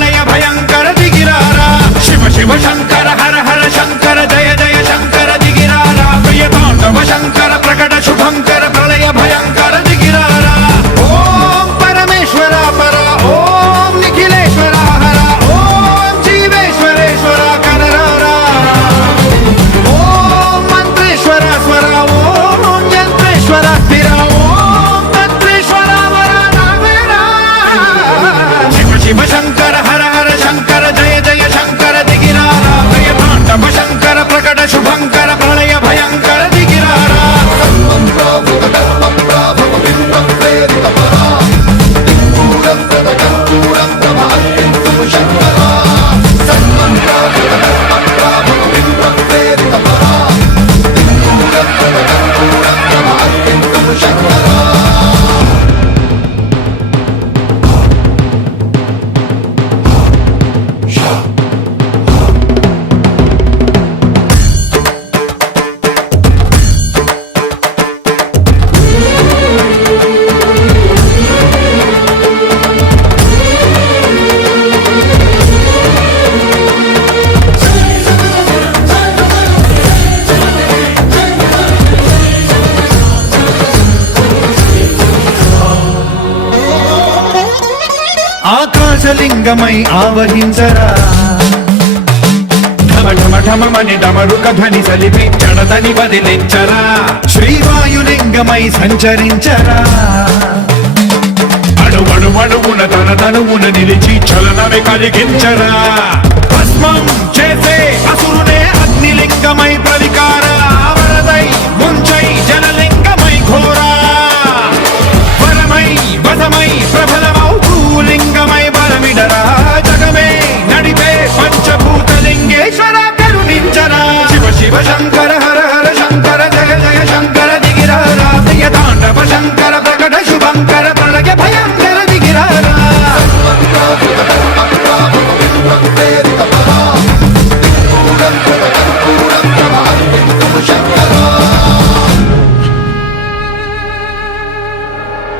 ప్రళయ భయంకర దిగిరారా శివ శివ శంకర హర హర శంకర జయ జయ శంకర దిగిరారా ప్రియ తాండవ శంకర ప్రకట శుభంకర ప్రళయ భయంకర దిగిరారా ఓం పరమేశ్వర పర ఓం నిఖిలేశ్వర హర ఓం జీవేశ్వరేశ్వర కనరారా ఓం మంత్రేశ్వర స్వర ఓం యంత్రేశ్వర స్థిర ఓం తంత్రేశ్వర వర నామేరా శివ శివ శంకర హర హర శంకర జయ జయ శంకర దిగిరారా ప్రియ తాండవ శంకర ప్రకట శుభంకర ప్రళయ భయంకర దిగిరారా ఆకాశలింగమై ఆవహించరా ఢమ ఢమ ఢమమని డమరుక ధ్వని సలిపి జడదని వదిలించరా శ్రీవాయులింగమై సంచరించరా అణువణువున తన తనువున నిలిచి చలనమే కలిగించరా భస్మం చేసే అసురునే అగ్నిలింగమై ప్రవికార వరదై ముంచై జలలింగమై ఘోరా వరమై వసమై ప్రబలమౌ లింగమై బలమిడరా జగమే నడిపే పంచభూత లింగేశ్వర కరుణించరా శివ శివ శంకర